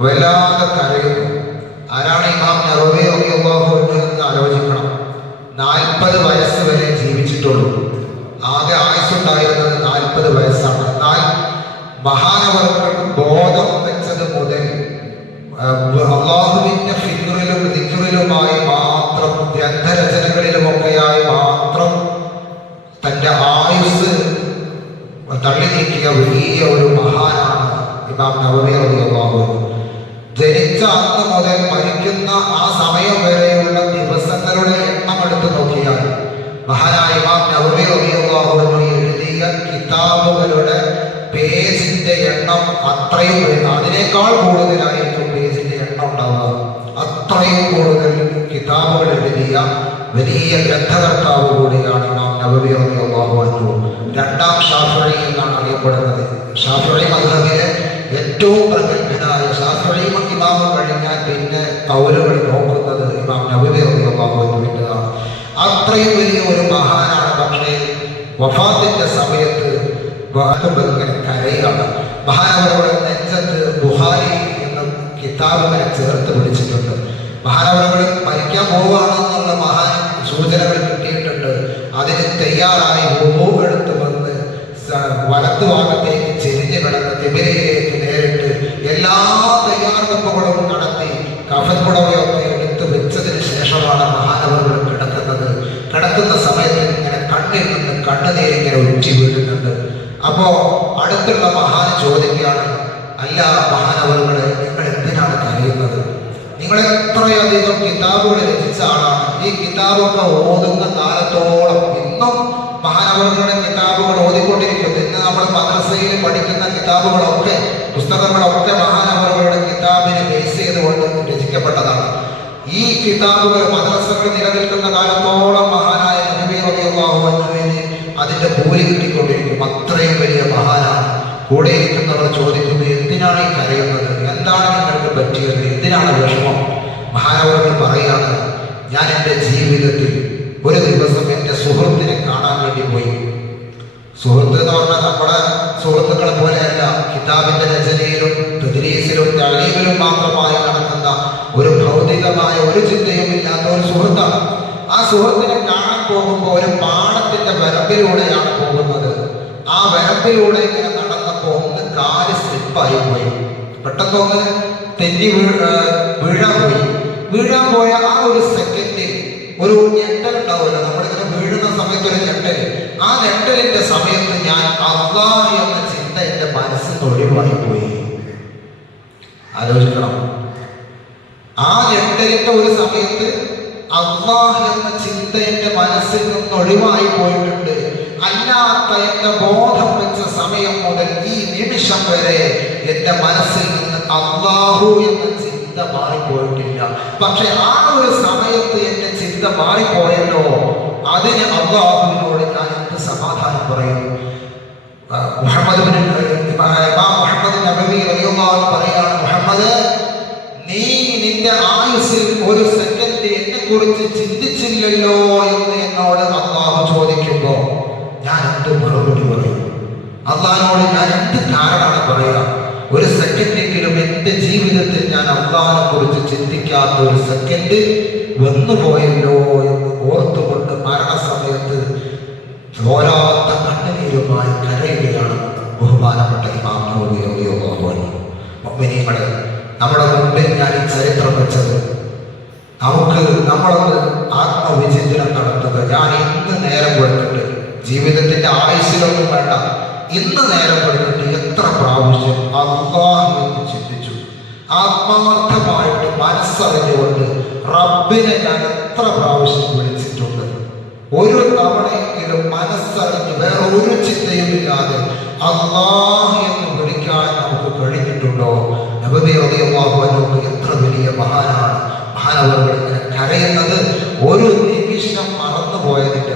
വല്ലാതെ കരയുന്നു ആരാണ് ഇമാം നറോവെ ഒക്കെ എന്ന് ആലോചിക്കണം. നാൽപ്പത് വയസ്സ് വരെ ജീവിച്ചിട്ടുള്ളൂ. ആകെ ആയുസുണ്ടായിരുന്നത് നാൽപ്പത് വയസ്സാണ്. എന്നാൽ മഹാനവർക്ക് ബോധം വെച്ചത് മുതൽ അള്ളാഹുവിന്റെ ഫിക്റിലും ദിക്റിലുമായി മാത്രം ഗ്രന്ഥരചനകളിലുമൊക്കെയായി മാത്രം തന്റെ ആയുസ് തള്ളി നീക്കിയ വലിയ ഒരു മഹാനാണ് ഇമാം നവമേ ജനിച്ച അന്ന് മുതൽ മരിക്കുന്ന ആ സമയം വരെയുള്ള ദിവസങ്ങളുടെ എണ്ണം എടുത്തു നോക്കിയാൽ മഹാനായ ഇമാം നവമി അൻഹു എഴുതിയ കിതാബുകളുടെ പേജിന്റെ എണ്ണം അത്രയും വരുന്ന അതിനേക്കാൾ കൂടുതലായിരിക്കും പേജിന്റെ എണ്ണം ഉണ്ടാവുക. അത്രയും കൂടുതൽ കിതാബുകൾ എഴുതിയ വലിയ ഗ്രന്ഥകർത്താവ് കൂടിയാണ് ഇമാം നബവി റളിയല്ലാഹു രണ്ടാം ഷാഫഴി എന്നാണ് അറിയപ്പെടുന്നത്. ഷാഫഴി മദ്ഹബിലെ ഏറ്റവും പ്രഗത്ഭനായ ശാസ്ത്രീയം ഇമാവ് കഴിഞ്ഞാൽ പിന്നെ കൗലുകൾ നോക്കുന്നത് ഇമാം റളിയല്ലാഹു അൻഹുവിന്റെതാണ് അത്രയും വലിയ ഒരു മഹാനാണ്. പക്ഷേ വഫാത്തിന്റെ സമയത്ത് കരയാണ് മഹാനവരോട് നെഞ്ചത്ത് ബുഹാരി എന്ന കിതാബ് ഇങ്ങനെ ചേർത്ത് പിടിച്ചിട്ടുണ്ട്. മഹാനവരകൾ മരിക്കാൻ പോവുകയാണെന്നുള്ള മഹാൻ സൂചനകൾ കിട്ടിയിട്ടുണ്ട്. അതിന് തയ്യാറായി എടുത്ത് വന്ന് സ- കഫൻകുടവയൊക്കെ എടുത്ത് വെച്ചതിന് ശേഷമാണ് മഹാനവറുകൾ കിടക്കുന്നത്. കിടക്കുന്ന സമയത്ത് ഇങ്ങനെ കണ്ണിൽ നിന്ന് കണ്ണുനീരിങ്ങനെ ഉച്ചി വീഴുന്നുണ്ട്. അപ്പോ അടുത്തുള്ള മഹാൻ ചോദിക്കുകയാണ് അല്ല മഹാനവറുകളെ നിങ്ങൾ എന്തിനാണ് കരയുന്നത്? നിങ്ങൾ എത്രയധികം കിതാബുകൾ രചിച്ച ആളാണ്. ഈ കിതാബൊക്കെ ഓതുന്ന കാലത്തോളം ഇന്നും മഹാനവറുകളുടെ കിതാബുകൾ ഓതിക്കൊണ്ടിരിക്കുന്നു. ഇന്ന് നമ്മൾ മദ്രസയിൽ പഠിക്കുന്ന കിതാബുകളൊക്കെ പുസ്തകങ്ങളൊക്കെ മഹാനവറുകളുടെ കിതാബുകൾ മദ്രസകൾ നിലനിൽക്കുന്ന കാലത്തോളം മഹാനായ നബിയെ അതിന്റെ കൂലി കിട്ടിക്കൊണ്ടിരിക്കും. അത്രയും വലിയ മഹാനാണ്. കൂടെ ഇരിക്കുന്നവർ ചോദിക്കുന്നത് എന്തിനാണ് ഈ കരയുന്നത്? എന്താണ് നിങ്ങൾക്ക് പറ്റിയത്? എന്തിനാണ് വിഷമം? മഹാനവരങ്ങൾ പറയാണ് ഞാൻ എന്റെ ജീവിതത്തിൽ ഒരു ദിവസം എന്റെ സുഹൃത്തിനെ കാണാൻ വേണ്ടി പോയി. സുഹൃത്ത് എന്ന് പറഞ്ഞാൽ നമ്മുടെ സുഹൃത്തുക്കളെ പോലെയല്ല കിതാബിന്റെ രചനയിലും തദ്രീസിലും തഴീവിലും മാത്രമായി നടക്കുന്ന ഒരു ഭൗതികമായ ഒരു ചിന്ത ആ സുഹൃത്തിനെ കാണാൻ പോകുമ്പോൾ ഒരു പാടത്തിന്റെ വരമ്പിലൂടെയാണ് പോകുന്നത്. ആ വരമ്പിലൂടെ ഇങ്ങനെ നടന്നപ്പോൾ ഒന്ന് കാൽ സ്ലിപ്പായി പോയി. പെട്ടെന്ന് ഒന്ന് തെന്നി വീഴ വീഴാൻ പോയി. വീഴാൻ പോയ ആ ഒരു സെക്കൻഡിൽ ഒരു ഞെട്ടൽ ഉണ്ടാവുമല്ലോ. നമ്മളിങ്ങനെ വീഴുന്ന സമയത്ത് ഒരു ഞെട്ടൽ. ആ ഞെട്ടലിന്റെ സമയത്ത് ഞാൻ അള്ളാഹ് എന്ന ചിന്ത എന്റെ മനസ്സിൽ ഒഴിവായി പോയി. ആലോചിക്കണം ആ ഞെട്ടലിന്റെ ഒരു സമയത്ത് അള്ളാഹ് എന്ന ചിന്ത എന്റെ മനസ്സിൽ നിന്ന് ഒഴിവായി പോയിട്ടുണ്ട്. അല്ലാത്ത എന്റെ ബോധം വെച്ച സമയം മുതൽ ഈ നിമിഷം വരെ എന്റെ മനസ്സിൽ നിന്ന് അള്ളാഹു എന്ന ചിന്ത മാറിപ്പോയിട്ടില്ല. പക്ഷെ ആ ഒരു സമയത്ത് എന്റെ ചിന്ത മാറിപ്പോയല്ലോ. അതിന് അള്ളാഹുവിനോട് ഞാൻ എന്ത് സമാധാനം പറയും? മുഹമ്മദ് ഇമാം മുഹമ്മദ് നീ നിന്റെ ആയുസ്സിൽ ഒരു സെക്കൻഡ് എന്നെ കുറിച്ച് ചിന്തിച്ചില്ലല്ലോ എന്ന് എന്നോട് അള്ളാഹു ചോദിക്കുമ്പോ ഞാൻ എന്ത് മറുപടി പറയും അള്ളാഹിനോട് ഞാൻ എന്ത് കാരണമാണ് പറയുക ഒരു സെക്കൻഡെങ്കിലും എന്റെ ജീവിതത്തിൽ ഞാൻ അള്ളാഹിനെ കുറിച്ച് ചിന്തിക്കാത്ത ഒരു സെക്കൻഡ് വന്നുപോയല്ലോ എന്ന് ഓർത്തുകൊണ്ട് മരണസമയത്ത് ചോരാത്ത കണ്ണുനീരുമായി കരയുകയാണ് ബഹുമാനപ്പെട്ട ഇമാം. മുഅ്മിനീങ്ങളെ നമ്മുടെ മുമ്പിൽ ഞാൻ ഈ ചരിത്രം വെച്ചത് നമുക്ക് നമ്മളൊന്ന് ആത്മവിചിന്തനം നടത്തുക. ഞാൻ ഇന്ന് നേരം കൊടുത്തിട്ട് ജീവിതത്തിന്റെ ആയുസ്സിലൊന്നും വേണ്ട. ഇന്ന് നേരം കൊടുത്തിട്ട് എത്ര പ്രാവശ്യം അള്ളാഹു ചിന്തിച്ചു. ആത്മാർത്ഥമായിട്ട് മനസ്സറിഞ്ഞുകൊണ്ട് റബ്ബിനെ ഞാൻ എത്ര പ്രാവശ്യം വിളിച്ചിട്ടുണ്ട്. ഒരു തവണയെങ്കിലും മനസ്സറിഞ്ഞ് വേറെ ഒരു ചിന്തയും ഇല്ലാതെ അള്ളാഹ് എന്ന് അവർ അറിയുന്നത് ഒരു നിമിഷം മറന്നുപോയതിന്റെ